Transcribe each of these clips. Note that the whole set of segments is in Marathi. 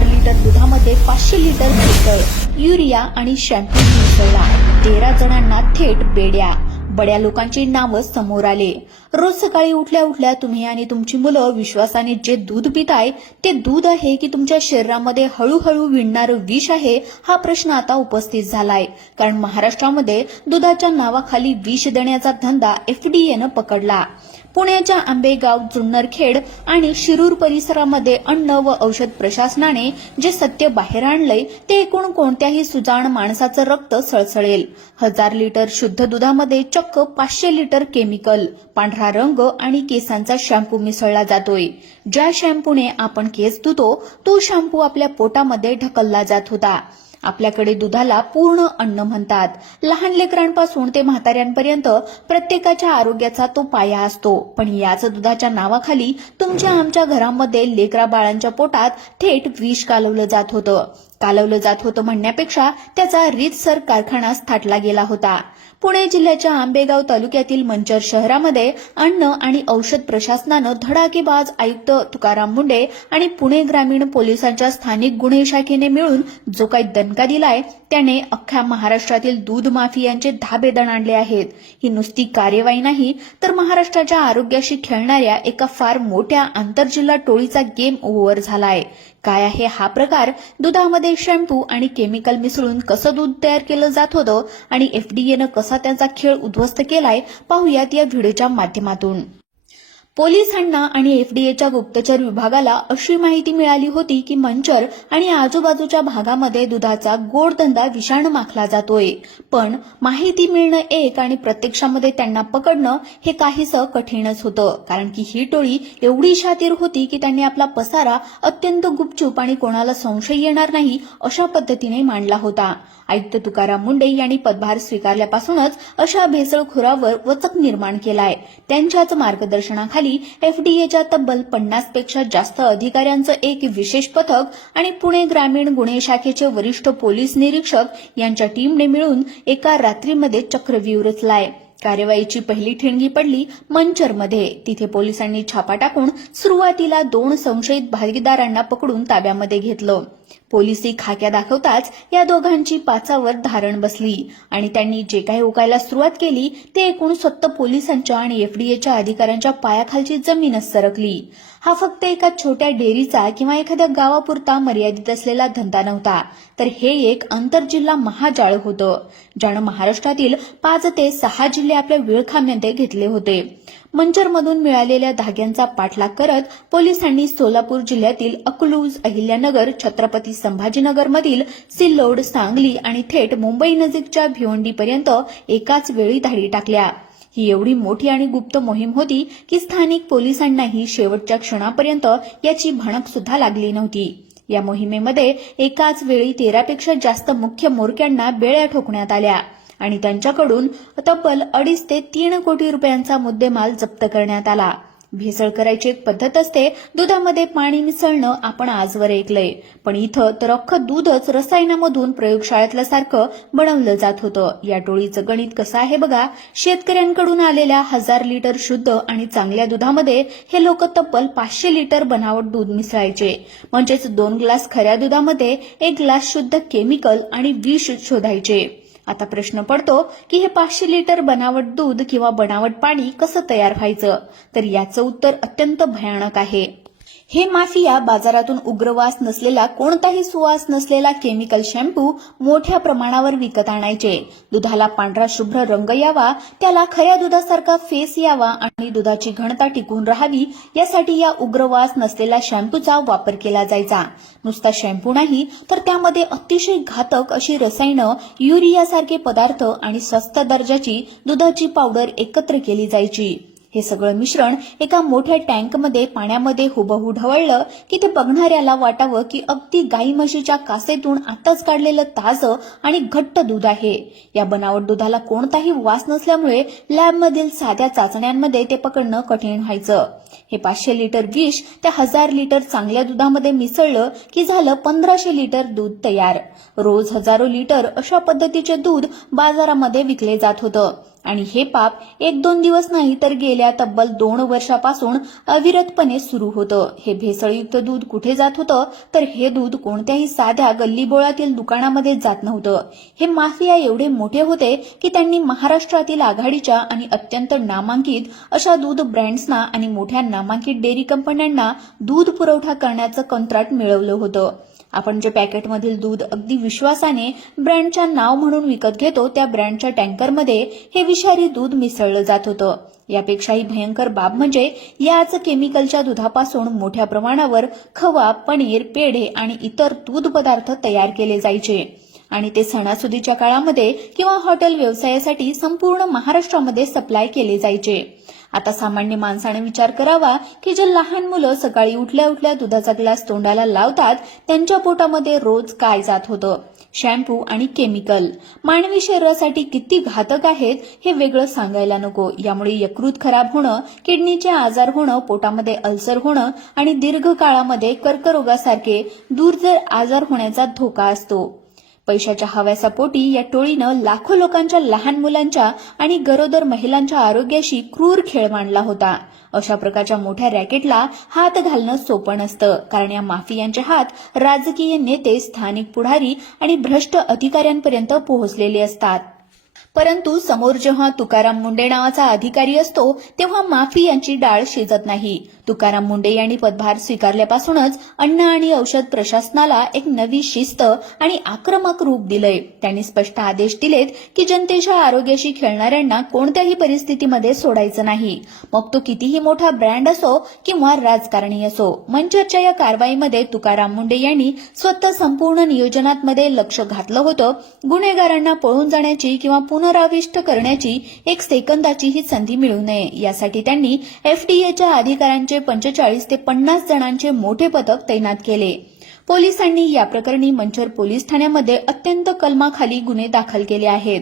1000 लिटर दुधामध्ये 500 लिटर भेसळ, युरिया आणि शॅम्पू मिसळला. 13 जणांना थेट बेड्या. बड्या लोकांची नावं समोर आले. रोज सकाळी उठल्या उठल्या तुम्ही आणि तुमची मुलं विश्वासाने जे दूध पिताय ते दूध आहे की तुमच्या शरीरामध्ये हळूहळू विणणारं विष आहे, हा प्रश्न आता उपस्थित झालाय. कारण महाराष्ट्रामध्ये दुधाच्या नावाखाली विष देण्याचा धंदा एफडीएनं पकडला. पुण्याच्या आंबेगाव, जुन्नरखेड आणि शिरूर परिसरामध्ये अन्न व औषध प्रशासनाने जे सत्य बाहेर आणलंय ते ऐकून कोणत्याही सुजाण माणसाचं रक्त सळसळेल. 1000 लिटर शुद्ध दुधामध्ये चक्क 500 लिटर केमिकल, पांढरा रंग आणि केसांचा शॅम्पू मिसळला जातोय. ज्या शॅम्पूने आपण केस धुतो तो शॅम्पू आपल्या पोटामध्ये ढकलला जात होता. आपल्याकडे दुधाला पूर्ण अन्न म्हणतात. लहान लेकरांपासून ते म्हाताऱ्यांपर्यंत प्रत्येकाच्या आरोग्याचा तो पाया असतो. पण याच दुधाच्या नावाखाली तुमच्या आमच्या घरामध्ये लेकरा बाळांच्या पोटात थेट विष कालवलं जात होतं म्हणण्यापेक्षा त्याचा रीतसर कारखानाच थाटला गेला होता. पुणे जिल्ह्याच्या आंबेगाव तालुक्यातील मंचर शहरामध्ये अन्न आणि औषध प्रशासनानं धडाकेबाज आयुक्त तुकाराम मुंडे आणि पुणे ग्रामीण पोलिसांच्या स्थानिक गुन्हे शाखेने मिळून जो काही दणका दिलाय त्याने अख्ख्या महाराष्ट्रातील दूध माफियांचे धाबे दणाणले आहेत. ही नुसती कार्यवाही नाही तर महाराष्ट्राच्या आरोग्याशी खेळणाऱ्या एका फार मोठ्या आंतरजिल्हा टोळीचा गेम ओव्हर झालाय. काय आहे हा प्रकार? दुधामध्ये शॅम्पू आणि केमिकल मिसळून कसं दूध तयार केलं जात होतं आणि एफडीएनं कसा त्यांचा खेळ उद्ध्वस्त केलाय, पाहूयात या व्हिडिओच्या माध्यमातून. पोलिसांना आणि एफडीएच्या गुप्तचर विभागाला अशी माहिती मिळाली होती की मंचर आणि आजूबाजूच्या भागामध्ये दुधाचा गोडधंदा विषाणू माखला जातोय. पण माहिती मिळणं एक आणि प्रत्यक्षामध्ये त्यांना पकडणं हे काहीसं कठीणच होतं. कारण की ही टोळी एवढी शातीर होती की त्यांनी आपला पसारा अत्यंत गुपचूप आणि कोणाला संशय येणार नाही अशा पद्धतीने मांडला होता. आयुक्त तुकाराम मुंडे यांनी पदभार स्वीकारल्यापासूनच अशा भेसळखोरावर वचक निर्माण केलाय. त्यांच्याच मार्गदर्शनाखाली एफडीएच्या तब्बल 50 पेक्षा जास्त अधिकाऱ्यांचं एक विशेष पथक आणि पुणे ग्रामीण गुन्हे शाखेचे वरिष्ठ पोलीस निरीक्षक यांच्या टीमने मिळून एका रात्रीमध्ये चक्रव्यूह रचलाय. कार्यवाहीची पहिली ठिणगी पडली मंचरमध्ये. तिथे पोलिसांनी छापा टाकून सुरुवातीला 2 संशयित भागीदारांना पकडून ताब्यामध्ये घेतलं. पोलिसी खाक्या दाखवताच या दोघांची पाचावर धारण बसली आणि त्यांनी जे काही ओकायला सुरुवात केली ते ऐकून स्वतः पोलिसांच्या आणि एफडीएच्या अधिकाऱ्यांच्या पायाखालची जमीनच सरकली. हा फक्त एका छोट्या डेअरीचा किंवा एखाद्या गावापुरता मर्यादित असलेला धंदा नव्हता, तर हे एक आंतरजिल्हा महाजाळ होतं ज्यानं महाराष्ट्रातील 5 ते 6 जिल्हे आपल्या विळखामध्ये घेतले होते. मंचरमधून मिळालेल्या धाग्यांचा पाठलाग करत पोलिसांनी सोलापूर जिल्ह्यातील अकलूज, अहिल्यानगर, छत्रपती संभाजीनगरमधील सिल्लोड, सांगली आणि थेट मुंबई नजीकच्या भिवंडीपर्यंत एकाच वेळी धाडी टाकल्या. ही एवढी मोठी आणि गुप्त मोहीम होती की स्थानिक पोलिसांनाही शेवटच्या क्षणापर्यंत याची भणक सुद्धा लागली नव्हती. या मोहिमेमध्ये एकाच वेळी 13 पेक्षा जास्त मुख्य म्होरक्यांना बेड्या ठोकण्यात आल्या आणि त्यांच्याकडून तब्बल 2.5 ते 3 कोटी रुपयांचा मुद्देमाल जप्त करण्यात आला. भेसळ करायची एक पद्धत असते, दुधामध्ये पाणी मिसळणं आपण आजवर ऐकलंय. पण इथं तर अख्खं दूधच रसायनामधून प्रयोगशाळेतल्यासारखं बनवलं जात होतं. या टोळीचं गणित कसं आहे बघा. शेतकऱ्यांकडून आलेल्या 1000 लिटर शुद्ध आणि चांगल्या दुधामध्ये हे लोक तब्बल 500 लिटर बनावट दूध मिसळायचे. म्हणजेच 2 ग्लास खऱ्या दुधामध्ये 1 ग्लास शुद्ध केमिकल आणि विष शोधायचे. आता प्रश्न पडतो की हे 500 लिटर बनावट दूध किंवा बनावट पाणी कसं तयार व्हायचं? तर याचं उत्तर अत्यंत भयानक आहे. हे माफिया बाजारातून उग्रवास नसलेला, कोणताही सुवास नसलेला केमिकल शॅम्पू मोठ्या प्रमाणावर विकत आणायचे. दुधाला पांढरा शुभ्र रंग यावा, त्याला खऱ्या दुधासारखा फेस यावा आणि दुधाची घनता टिकून राहावी यासाठी या उग्रवास नसलेला शॅम्पूचा वापर केला जायचा. नुसता शॅम्पू नाही तर त्यामध्ये अतिशय घातक अशी रसायनं, युरियासारखे पदार्थ आणि स्वस्त दर्जाची दुधाची पावडर एकत्र केली जायची. हे सगळं मिश्रण एका मोठ्या टँकमध्ये पाण्यामध्ये हुबहू ढवळलं की ते बघणाऱ्याला वाटावं की अगदी गाई म्हशीच्या कासेतून आताच काढलेलं ताजं आणि घट्ट दूध आहे. या बनावट दुधाला कोणताही वास नसल्यामुळे लॅबमधील साध्या चाचण्यांमध्ये ते पकडणं कठीण व्हायचं. हे 500 लिटर विष त्या 1000 लिटर चांगल्या दुधामध्ये मिसळलं की झालं 1500 लिटर दूध तयार. रोज हजारो लिटर अशा पद्धतीचे दूध बाजारामध्ये विकले जात होतं. आणि हे पाप 1-2 दिवस नाही तर गेल्या तब्बल 2 वर्षापासून अविरतपणे सुरू होतं. हे भेसळयुक्त दूध कुठे जात होतं तर हे दूध कोणत्याही साध्या गल्लीबोळातील दुकानामध्ये जात नव्हतं. हे माफिया एवढे मोठे होते की त्यांनी महाराष्ट्रातील आघाडीच्या आणि अत्यंत नामांकित अशा दूध ब्रँड्सना आणि मोठ्या नामांकित डेअरी कंपन्यांना दूध पुरवठा करण्याचं कंत्राट मिळवलं होतं. आपण जे पॅकेटमधील दूध अगदी विश्वासाने ब्रँडच्या नाव म्हणून विकत घेतो त्या ब्रँडच्या टँकरमध्ये हे विषारी दूध मिसळलं जात होतं. यापेक्षाही भयंकर बाब म्हणजे याच केमिकलच्या दुधापासून मोठ्या प्रमाणावर खवा, पनीर, पेढे आणि इतर दूध पदार्थ तयार केले जायचे आणि ते सणासुदीच्या काळामध्ये किंवा हॉटेल व्यवसायासाठी संपूर्ण महाराष्ट्रामध्ये सप्लाय केले जायचे. आता सामान्य माणसाने विचार करावा की जे लहान मुलं सकाळी उठल्या उठल्या दुधाचा ग्लास तोंडाला लावतात त्यांच्या पोटामध्ये रोज काय जात होतं. शॅम्पू आणि केमिकल मानवी शरीरासाठी किती घातक आहेत हे वेगळं सांगायला नको. यामुळे यकृत खराब होणं, किडनीचे आजार होणं, पोटामध्ये अल्सर होणं आणि दीर्घकाळामध्ये कर्करोगासारखे दुर्धर आजार होण्याचा धोका असतो. पैशाच्या हव्यासापोटी या टोळीनं लाखो लोकांच्या, लहान मुलांच्या आणि गरोदर महिलांच्या आरोग्याशी क्रूर खेळ मांडला होता. अशा प्रकारच्या मोठ्या रॅकेटला हात घालणं सोपं नसतं, कारण या माफियांचे हात राजकीय नेते, स्थानिक पुढारी आणि भ्रष्ट अधिकाऱ्यांपर्यंत पोहोचलेले असतात. परंतु समोर जेव्हा तुकाराम मुंडे नावाचा अधिकारी असतो तेव्हा माफियांची डाळ शिजत नाही. तुकाराम मुंडे यांनी पदभार स्वीकारल्यापासूनच अन्न आणि औषध प्रशासनाला एक नवी शिस्त आणि आक्रमक रूप दिलंय. त्यांनी स्पष्ट आदेश दिलेत की जनतेच्या आरोग्याशी खेळणाऱ्यांना कोणत्याही परिस्थितीमध्ये सोडायचं नाही, मग तो कितीही मोठा ब्रँड असो किंवा राजकारणी असो. मंचरच्या या कारवाईमध्ये तुकाराम मुंडे यांनी स्वतः संपूर्ण नियोजनामध्ये लक्ष घातलं होतं. गुन्हेगारांना पळून जाण्याची किंवा पुनराविष्ट करण्याची एक सेकंदाचीही संधी मिळू नये यासाठी त्यांनी एफडीएच्या अधिकाऱ्यांचे 45 ते 50 जणांचे मोठे पथक तैनात केले. पोलिसांनी या प्रकरणी मंचर पोलीस ठाण्यामध्ये अत्यंत कलमाखाली गुन्हे दाखल केले आहेत.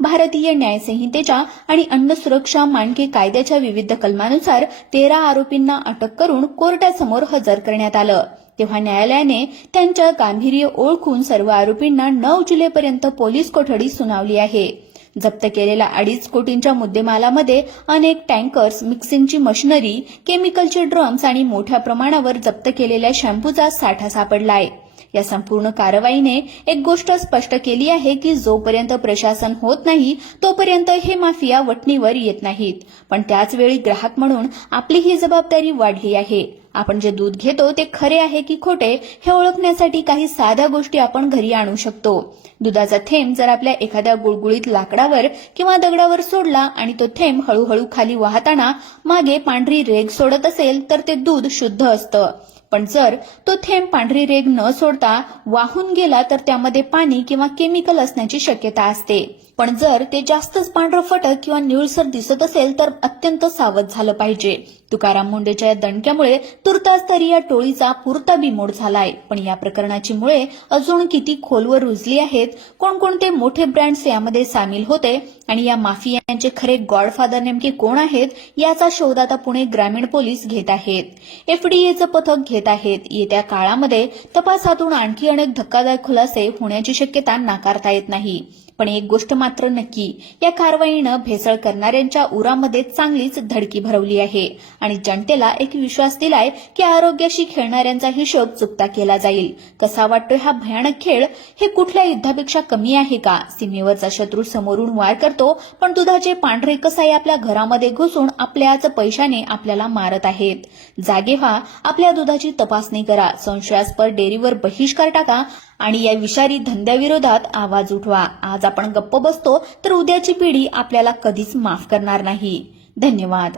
भारतीय न्यायसंहितेच्या आणि अन्न सुरक्षा मानके कायद्याच्या विविध कलमानुसार 13 आरोपींना अटक करून कोर्टासमोर हजर करण्यात आलं. तेव्हा न्यायालयाने त्यांच्या गांभीर्य ओळखून सर्व आरोपींना 9 जुलैपर्यंत पोलीस कोठडी सुनावली आहे. जप्त केलेल्या 2.5 कोटींच्या मुद्देमालामध्ये अनेक टँकर्स, मिक्सिंगची मशिनरी, केमिकलचे ड्रम्स आणि मोठ्या प्रमाणावर जप्त केलेल्या शॅम्पूचा साठा सापडलाय. या संपूर्ण कारवाईने एक गोष्ट स्पष्ट केली आहे की जोपर्यंत प्रशासन होत नाही तोपर्यंत हे माफिया वठणीवर येत नाहीत. पण त्याचवेळी ग्राहक म्हणून आपली ही जबाबदारी वाढली आहे. आपण जे दूध घेतो ते खरे आहे की खोटे हे ओळखण्यासाठी काही साध्या गोष्टी आपण घरी आणू शकतो. दुधाचा थेंब जर आपल्या एखाद्या गुळगुळीत लाकडावर किंवा दगडावर सोडला आणि तो थेंब हळूहळू खाली वाहताना मागे पांढरी रेघ सोडत असेल तर ते दूध शुद्ध असतं. पण जर तो थेंब पांढरी रेघ न सोडता वाहून गेला तर त्यामध्ये पाणी किंवा केमिकल असण्याची शक्यता असते. पण जर ते जास्तच पांढरं फटक किंवा निळसर दिसत असेल तर अत्यंत सावध झालं पाहिजे. तुकाराम मुंडेच्या या दणक्यामुळे तुर्तास तरी या टोळीचा पुरता बिमोड झालाय. पण या प्रकरणाची मुळे अजून किती खोलवर रुजली आहेत, कोणकोणते मोठे ब्रँड्स यामध्ये सामील होते आणि या माफियांचे खरे गॉडफादर नेमके कोण आहेत याचा शोध आता पुणे ग्रामीण पोलीस घेत आहेत. एफडीएचं पथक घेत आहेत. येत्या काळामध्ये तपासातून आणखी अनेक धक्कादायक खुलासे होण्याची शक्यता नाकारता येत नाही. पण एक गोष्ट मात्र नक्की, या कारवाईनं भेसळ करणाऱ्यांच्या उरामध्ये चांगलीच धडकी भरवली आहे आणि जनतेला एक विश्वास दिलाय की आरोग्याशी खेळणाऱ्यांचा हिशोब चुकता केला जाईल. कसा वाटतोय हा भयानक खेळ? हे कुठल्या युद्धापेक्षा कमी आहे का? सीमेवरचा शत्रू समोरून वार करतो पण दुधाचे पांढरे कसाई आपल्या घरामध्ये घुसून आपल्याच पैशाने आपल्याला मारत आहेत. जागे व्हा, आपल्या दुधाची तपासणी करा, संशयास्पद डेअरीवर बहिष्कार टाका आणि या विषारी धंद्याविरोधात आवाज उठवा. आज आपण गप्प बसतो तर उद्याची पिढी आपल्याला कधीच माफ करणार नाही. धन्यवाद.